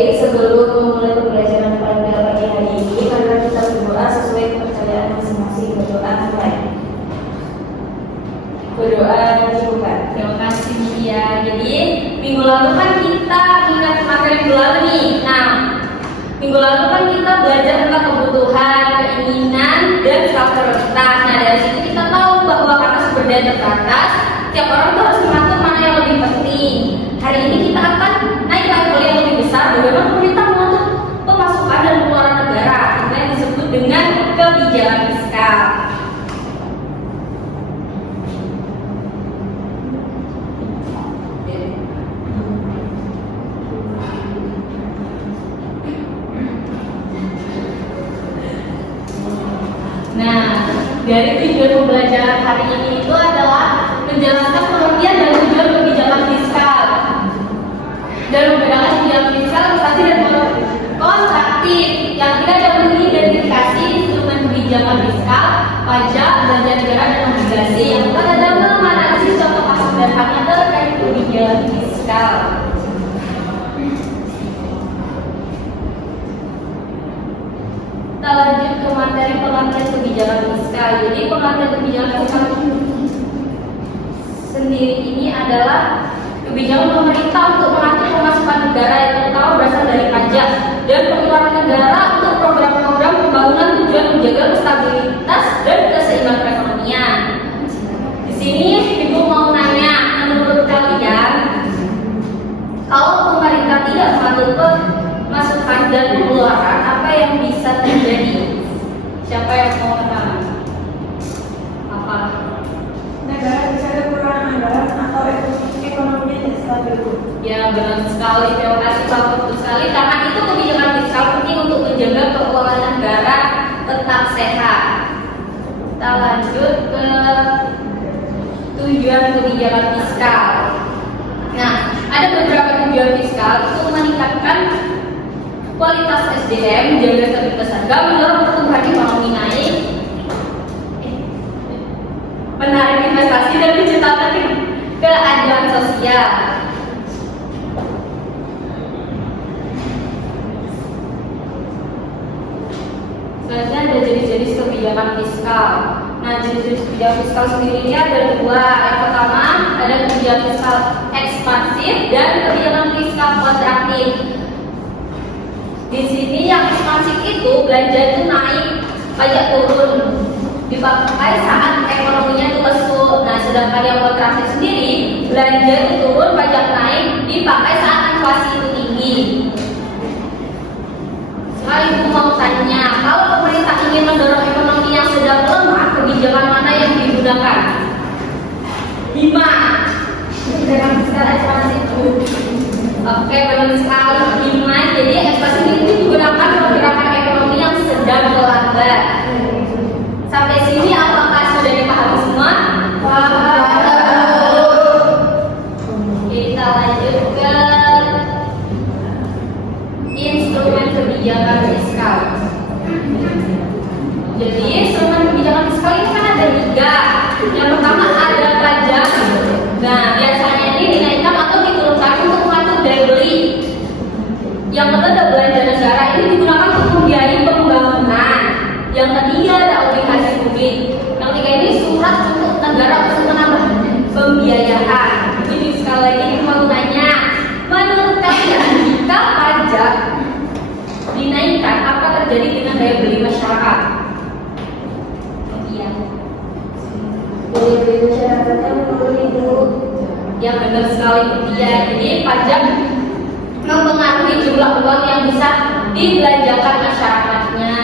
Baik, sebelum memulai pembelajaran pada pagi hari ini, mari kita berdoa sesuai kepercayaan masing-masing. Berdoa mulai. Berdoa dibuka. Terima kasih Mutia. Jadi minggu lalu kan kita ingat materi minggu lalu nih. Nah, minggu lalu kan kita belajar tentang kebutuhan, keinginan, dan skala prioritas. Nah, dari situ kita tahu bahwa kata sumber daya terbatas, tiap orang tuh harus mengatur mana yang lebih penting. Hari ini kita akan naik level yang lebih besar, bagaimana pemerintah mengatur pemasukan dan pengeluaran negara. Itu yang disebut dengan kebijakan fiskal. Nah, dari tujuan pembelajaran hari ini itu adalah menjelaskan pengertian dan tujuan kebijakan fiskal dan membedakan kebijakan fiskal kontraktif dan kontraktif. Yang tidak dapat mengidentifikasi instrumen kebijakan fiskal, pajak, belanja negara dan obligasi yang pada dalam menganalisis contoh kasus sederhana terkait kebijakan fiskal. Kita lanjut ke materi pengertian kebijakan fiskal. Jadi pengertian kebijakan fiskal sendiri ini adalah kebijakan pemerintah untuk mengatur pemasukan negara yang terutama berasal dari pajak dan pengeluaran negara untuk program-program pembangunan tujuan menjaga stabilitas dan keseimbangan perekonomian. Di sini Ibu mau nanya, menurut kalian, kalau pemerintah tidak mengatur pemasukan dan pengeluaran, apa yang bisa terjadi? Siapa yang mau menang? Apa? Negara bisa kekurangan anggaran atau ekonominya tidak stabil. Ya, benar sekali. Terima kasih Pak, betul sekali. Karena itu kebijakan fiskal penting untuk menjaga keuangan negara tetap sehat. Kita lanjut ke tujuan kebijakan fiskal. Nah, ada beberapa tujuan fiskal untuk meningkatkan kualitas SDM, menjaga stabilitas harga, mendorong pertumbuhan ekonomi naik, menarik investasi dan menciptakan keadilan sosial. Selanjutnya ada jenis-jenis kebijakan fiskal. Nah, jenis-jenis kebijakan fiskal sendiri ini ada dua. Yang pertama ada kebijakan fiskal ekspansif dan kebijakan fiskal kontraktif. Di sini yang ekspansif itu belanja itu naik, pajak turun, dipakai saat ekonominya itu lesu. Nah, sedangkan yang kontraktif sendiri belanja itu turun, pajak naik, dipakai saat inflasi itu tinggi. Sekarang Ibu mau tanya, kalau pemerintah ingin mendorong ekonomi yang sedang lemah, kebijakan mana yang digunakan? 5. Kebijakan fiskal ekspansif. Oke, benar sekali. 5. Jadi ekspansif itu digunakan pergerakan ekonomi yang sedang melambat. Sampai sini apakah sudah dipahami semua? Kita lanjut ke instrumen kebijakan fiskal. Jadi instrumen kebijakan fiskal ini kan ada 3. Yang pertama ada pajak. Nah, biasanya ini dinaikkan atau diturunkan untuk mengatur daya beli. Yang kedua ada belanja negara, ini digunakan untuk membiayai pembangunan. Yang ketiga ada obligasi publik. Yang ketiga ini surat untuk negara untuk menambah pembiayaan. Jadi sekali lagi mau nanya, menurut kalian jika pajak dinaikkan, apa terjadi dengan daya beli masyarakat? Iya. Daya beli masyarakatnya menurun itu. Ya, benar sekali Mutia. Jadi pajak mempengaruhi jumlah uang yang bisa dibelanjakan masyarakatnya.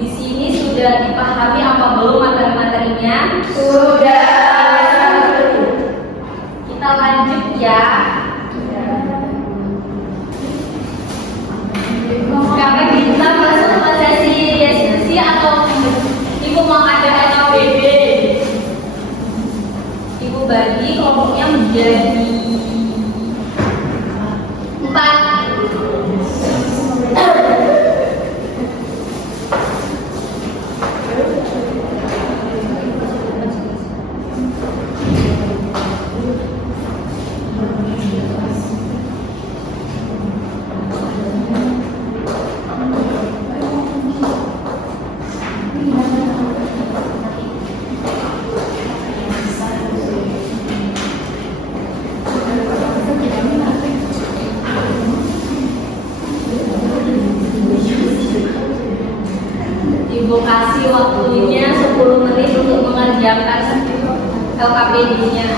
Di sini sudah dipahami apa belum materi-materinya? Sudah. Kita lanjut ya. Sekarang kita masuk ke sesi diskusi atau Ibu mau ada LKPD. Ibu bagi kelompoknya menjadi 4. dirinya 10 menit untuk mengerjakan LKP dirinya.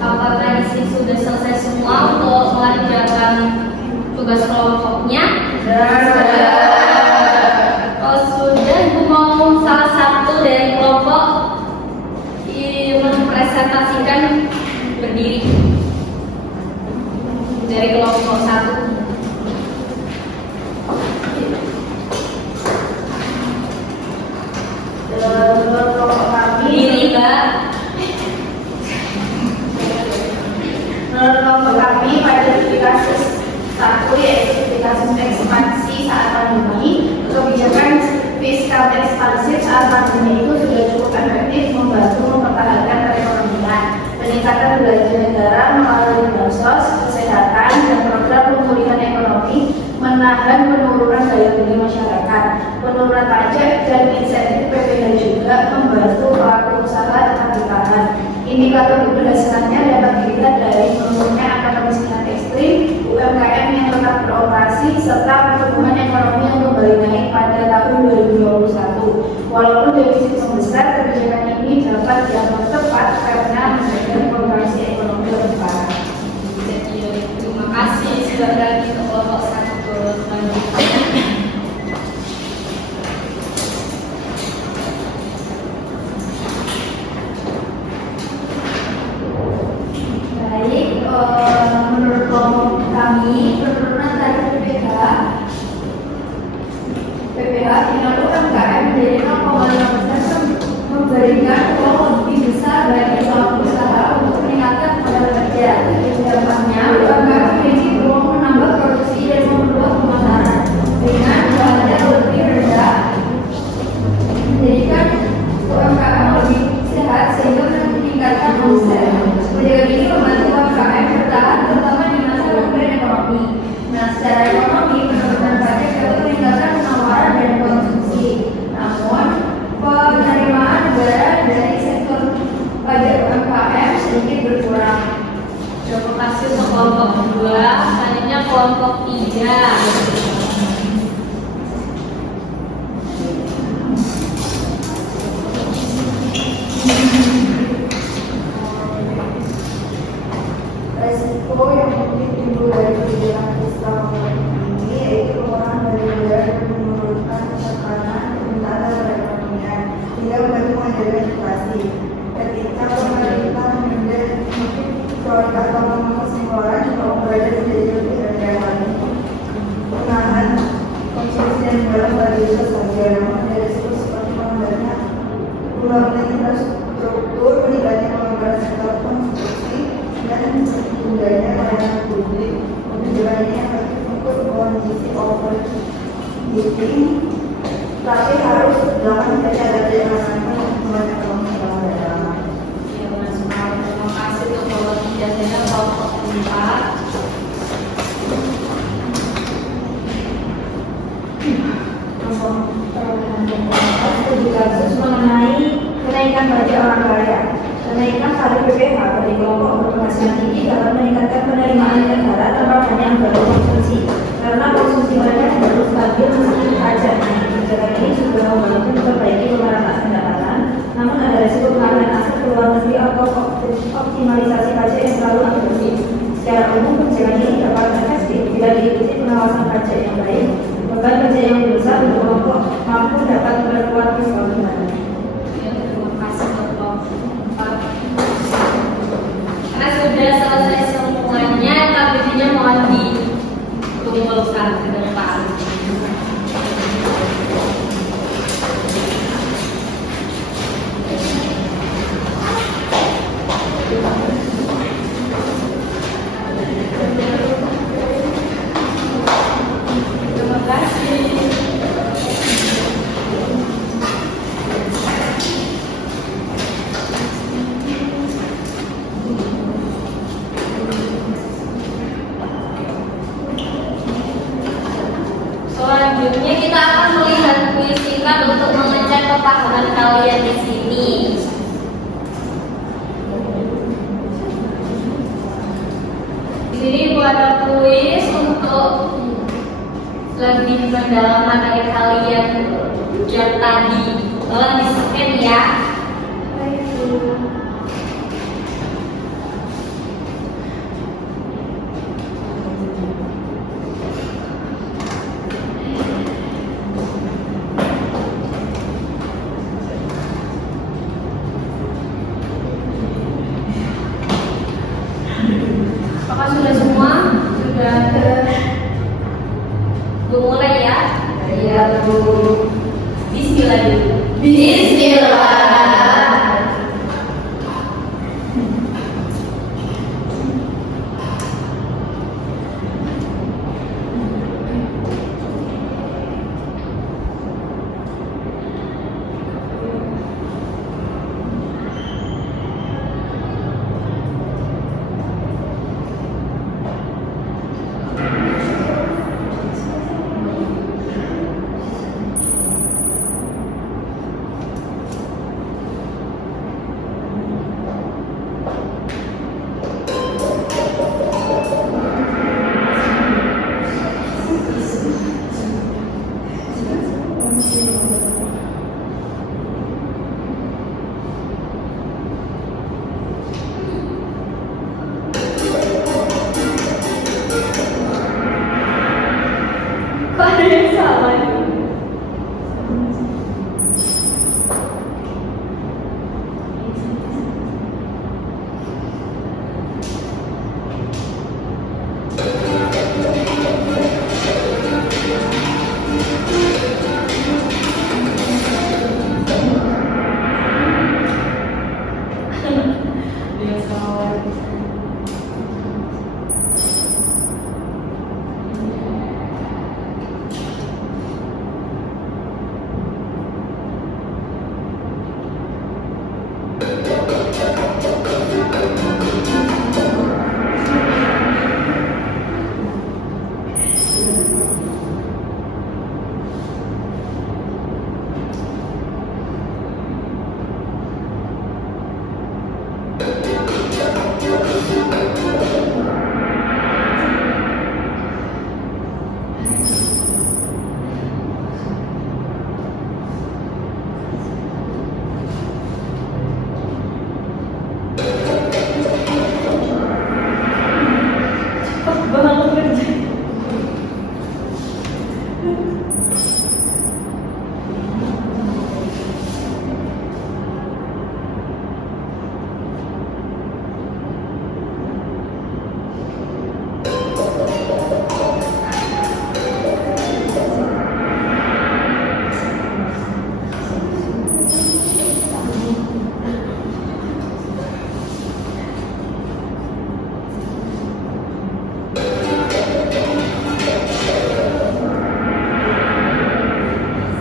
Apakah isi sudah selesai semua untuk mengerjakan tugas kelompoknya? Kalau sudah, ibu mau salah satu dari kelompok mempresentasikan berdiri dari kelompok 1. Diri, Mbak. Menurut kelompok kami pada kasus 1 yaitu kasus ekspansi saat pandemi, kebijakan fiskal ekspansif saat pandemi itu sudah cukup efektif membantu mempertahankan perekonomian, peningkatan belanja negara melalui bansos, kesehatan, dan program pemulihan ekonomi, menahan penurunan daya beli masyarakat, penurunan pajak dan insentif PPh juga membantu pelaku usaha tetap bertahan. Indikator keberhasilannya dapat dilihat dari menurunnya angka kemiskinan ekstrim, UMKM yang tetap beroperasi, serta pertumbuhan ekonomi yang kembali naik pada tahun 2021. Walaupun defisit membesar, kebijakan ini dapat dianggap tepat karena menjaga kondisi ekonomi lebih parah. Terima kasih sudah berani ke kelompok 1 selanjutnya. Menurut kelompok kami, penurunan tarif PPh dengan UMKM menjadi 0,5% memberikan peluang lebih besar bagi pelaku usaha untuk meningkatkan modal kerja. Dampaknya, UMKM memiliki peluang menambah produksi dan memperluas pemasaran dengan harga lebih rendah, menjadikan UMKM lebih sehat sehingga meningkatkan omset. Kebijakan ini membantu UMKM bertahan terutama di masa pemulihan ekonomi. Nah, secara ekonomi, penurunan pajak dapat meningkatkan penawaran dan konsumsi. Namun, penerimaan negara dari sektor pajak UMKM sedikit berkurang. Terima kasih untuk kelompok 2. Selanjutnya kelompok 3. Resiko yang mungkin timbul dari kebijakan fiskal ini yaitu pengurangan dari negara dan menurunkan tekanan permintaan perekonomian hingga membantu menjaga inflasi. Ketika pemerintah menunda prioritas pengembangan kesimpulan, berada menjadi lebih rendah lagi. Menahan konsumsi yang dalam bagi itu saja, namun ada risiko seperti melambatnya pembangunan infrastruktur, meningkatnya pengembangan sektor konstruksi, dan setidaknya pelayanan publik. Kebijakan ini akan fokus kondisi overheating, tapi harus dilakukan secara adaptasi dengan pertumbuhan ekonomi dalam daerah. Ya, terima kasih untuk kelompok 3. Saya kelompok 4. Kasus mengenai kenaikan pajak orang kaya. Kenaikan tarif PPh bagi kelompok berpenghasilan tinggi dapat meningkatkan penerimaan negara tanpa hanya membantu konsumsi. Karena konsumsi mereka cenderung stabil meski pajak naik. Kebijakan ini juga membantu memperbaiki pemerataan pendapatan. Namun ada risiko pengalihan aset ke luar negeri atau optimalisasi pajak yang terlalu agresif. Secara umum, kebijakan ini dapat efektif bila diikuti pengawasan pajak yang baik, beban kerja yang besar untuk mampu dapat memperkuat fiskal negara. Ya, terima kasih Bapak. Karena sudah selesai semuanya, KBG-nya mohon dikumpulkan ke depan. Terima kasih. Selanjutnya kita akan melihat kuis singkat untuk mengecek kepahaman kalian di sini. Di sini ada kuis untuk lebih mendalam materi kalian yang tadi. Tolong di scan ya. Apakah sudah semua? Sudah. Gue mulai ya. Ya, Bu. Bismillah dulu. Bismillah. Kok ada yang salah nih? Dia salah.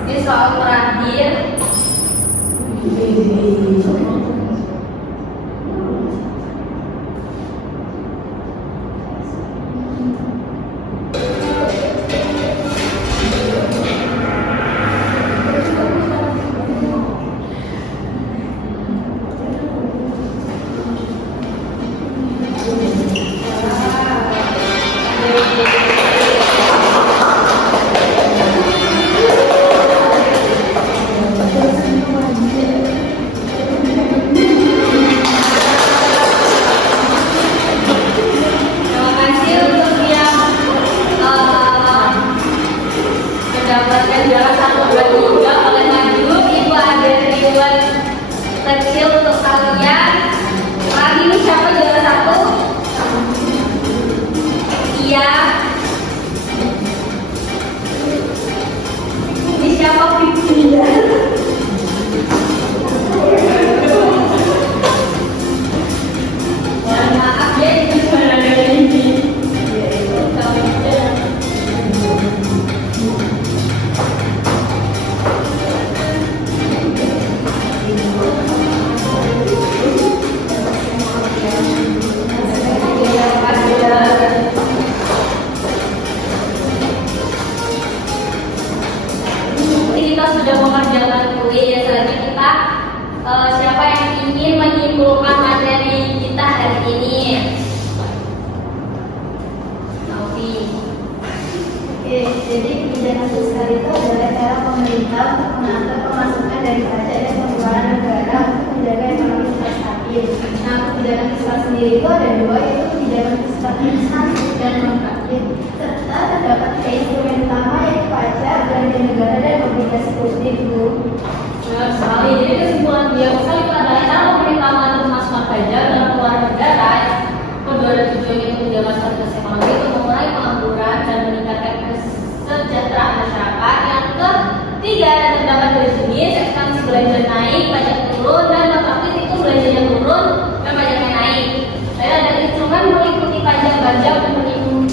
Ini soal terakhir. Kita sudah mengerjakan kuis. Selanjutnya kita siapa yang ingin menyimpulkan materi kita hari ini? Novi. Oke, jadi kebijakan fiskal itu adalah cara pemerintah untuk mengatur pemasukan dari pajak dan pengeluaran negara untuk menjaga ekonomi tetap stabil. Nah, kebijakan fiskal sendiri itu ada dua, yaitu kebijakan fiskal instansi dan non-aktif. Serta terdapat tiga instrumen utama, yaitu pajak, belanja negara, dan obligasi publik. Benar sekali. Jadi kesimpulan dia itu adalah cara pemerintah mengatur pemasukan pajak dan pengeluaran negara. Kedua dan tujuan itu menjaga stabilitas ekonomi, untuk mengurangi pengangguran dan meningkatkan kesejahteraan masyarakat. Yang ketiga, terdapat dari jenis ekspansi belanja naik, pajak turun, dan non-aktif itu belanjanya turun dan pajaknya naik. Dan ada instrumen meliputi pajak pajak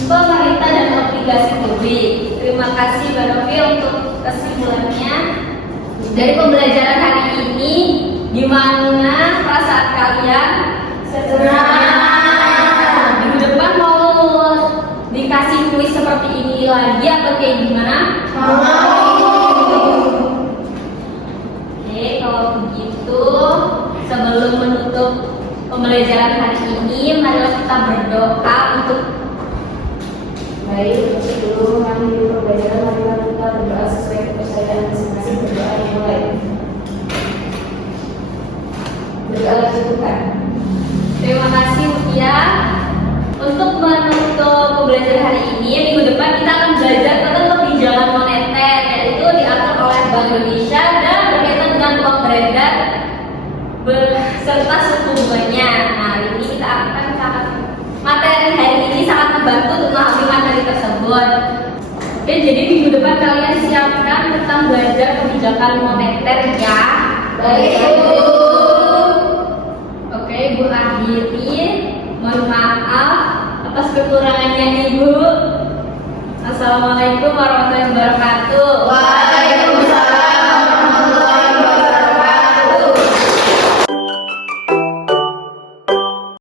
pemerintah dan obligasi publik. Terima kasih Mbak Novi untuk kesimpulannya. Dari pembelajaran hari ini, gimana perasaan kalian? Minggu depan mau dikasih kuis seperti ini lagi atau kayak gimana? Oke, kalau begitu sebelum menutup pembelajaran hari ini, marilah kita berdoa untuk Baik, sebelum mengakhiri pembelajaran, marilah kita berdoa sesuai kepercayaan masing-masing. Berdoa yang mulai. Berdoa cukupkan. terima kasih Mutia. Untuk menutup pembelajaran hari ini, minggu depan kita akan belajar tentang kebijakan moneter, yaitu diatur oleh Bank Indonesia dan berkaitan dengan uang beredar beserta suku bunganya. Nah, hari ini kita akan materi hari ini sangat membantu untuk memahami materi tersebut. Oke, jadi minggu depan kalian siapkan tentang belajar kebijakan moneter ya. Baik, Bu. Oke, Ibu akhiri. Mohon maaf atas kekurangannya Ibu. Assalamualaikum warahmatullahi wabarakatuh.